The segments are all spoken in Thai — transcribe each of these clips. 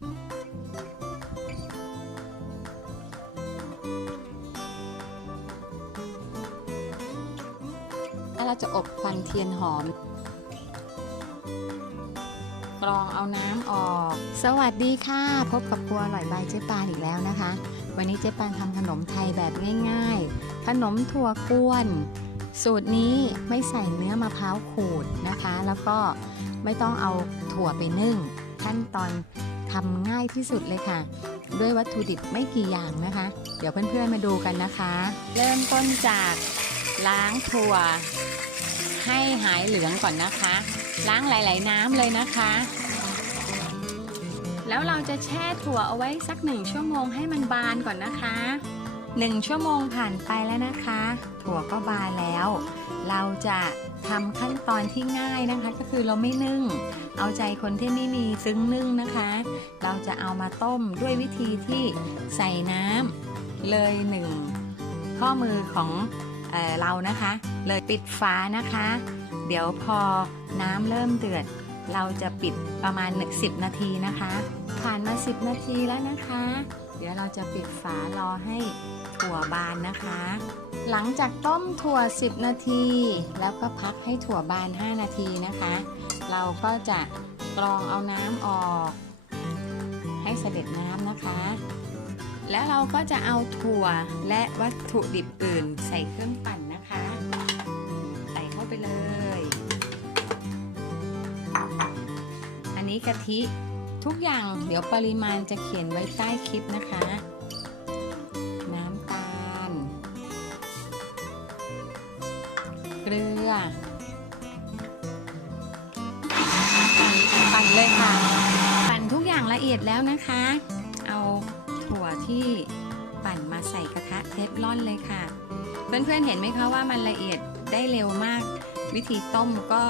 แล้วเราจะอบควันเทียนหอม กรองเอาน้ำออก สวัสดีค่ะ พบกับครัวอร่อยบายเจ๊ปานอีกแล้วนะคะ วันนี้เจ๊ปานทำขนมไทยแบบง่าย ๆ ขนมถั่วกวน สูตรนี้ไม่ใส่เนื้อมะพร้าวขูดนะคะ แล้วก็ไม่ต้องเอาถั่วไปนึ่ง ขั้นตอน ทำง่ายที่สุดเลยค่ะ ด้วยวัตถุดิบไม่กี่อย่างนะคะ เดี๋ยวเพื่อนๆมาดูกันนะคะ เริ่มต้นจากล้างถั่ว ให้หายเหลืองก่อนนะคะ ล้างหลาย ๆ น้ำเลยนะคะ แล้วเราจะแช่ถั่วเอาไว้สักหนึ่งชั่วโมงให้มันบานก่อนนะคะ หนึ่งชั่วโมงผ่านไปแล้วนะคะถั่วก็บานแล้ว เราจะทำขั้นตอนที่ง่ายนะคะ ก็คือเราไม่นึ่ง เอาใจคนที่ไม่มีซึ้งนึ่งนะคะ เราจะเอามาต้มด้วยวิธีที่ใส่น้ำเลยหนึ่งข้อมือของเออเรานะคะ เลยปิดฝานะคะ เดี๋ยวพอน้ำเริ่มเดือด เราจะปิดประมาณ1 10นาทีนะคะ ผ่านมา 10 นาทีแล้วนะคะ เดี๋ยวเราจะปิดฝารอให้ ถั่วบานนะคะ หลังจากต้มถั่ว 10 นาที แล้วก็พักให้ถั่วบาน 5 นาทีนะคะ เราก็จะกรองเอาน้ำออก ให้เสด็จน้ำนะคะ แล้วเราก็จะเอาถั่วและวัตถุดิบอื่นใส่เครื่องปั่นนะคะ ใส่เข้าไปเลย อันนี้กะทิทุกอย่างเดี๋ยวปริมาณจะเขียนไว้ใต้คลิปนะคะ ลือปั่นเลยค่ะ ปั่นทุกอย่างละเอียดแล้วนะคะ เอาถั่วที่ปั่นมาใส่กระทะเทฟลอนเลยค่ะ เพื่อนๆเห็นไหมคะว่ามันละเอียดได้เร็วมาก วิธีต้มก็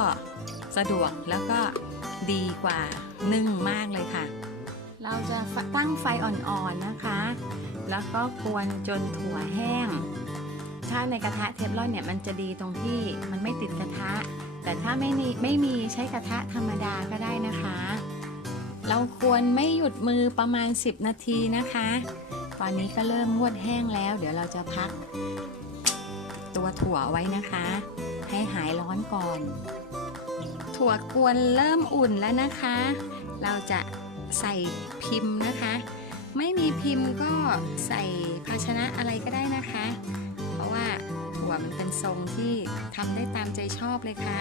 สะดวกแล้วก็ดีกว่านึ่งมากเลยค่ะ เราจะตั้งไฟอ่อนๆนะคะ แล้วก็กวนจนถั่วแห้ง ถ้าในกระทะเทฟลอนเนี่ยมันจะดีตรงที่มันไม่ติดกระทะ แต่ถ้าไม่มีไม่มีใช้กระทะธรรมดาก็ได้นะคะ เราควรไม่หยุดมือประมาณ 10 นาทีนะคะ ตอนนี้ก็เริ่มงวดแห้งแล้ว เดี๋ยวเราจะพัก ตัวถั่วไว้นะคะ ให้หายร้อนก่อน ถั่วกวนเริ่มอุ่นแล้วนะคะ เราจะใส่พิมพ์นะคะ ไม่มีพิมพ์ก็ใส่ภาชนะอะไรก็ได้นะคะ เพราะว่าถั่วมันเป็นทรงที่ทำได้ตามใจชอบเลยค่ะ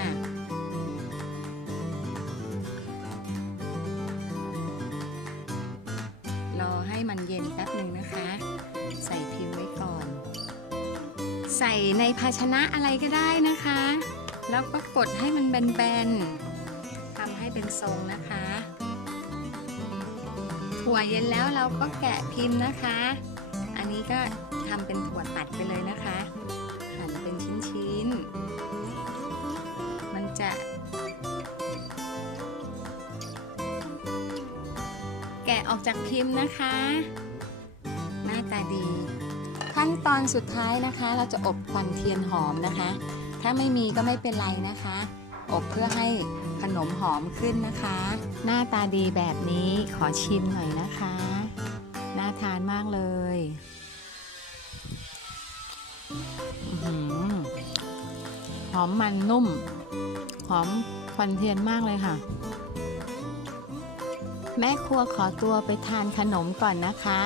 รอให้มันเย็นแป๊บหนึ่งนะคะ ใส่พิมพ์ไว้ก่อน ใส่ในภาชนะอะไรก็ได้นะคะ แล้วก็กดให้มันแบนๆทำให้เป็นทรงนะคะถั่วเย็นแล้วเราก็แกะพิมพ์นะคะ อันนี้ก็ ทำเป็นถั่วตัดไปเลยนะคะ หั่นเป็นชิ้นๆ มันจะ แกะออกจากพิมพ์นะคะ หน้าตาดี ขั้นตอนสุดท้ายนะคะ เราจะอบควันเทียนหอมนะคะ ถ้าไม่มีก็ไม่เป็นไรนะคะ อบเพื่อให้ขนมหอมขึ้นนะคะ หน้าตาดีแบบนี้ขอชิมหน่อยนะคะ น่าทานมากเลย หอมมันนุ่ม หอมควันเทียนมากเลยค่ะ แม่ครัวขอตัวไปทานขนมก่อนนะคะ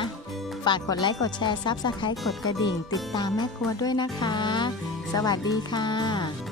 ฝากกดไลค์กดแชร์ซับสไครต์กดกระดิ่ง ติดตามแม่ครัวด้วยนะคะ สวัสดีค่ะ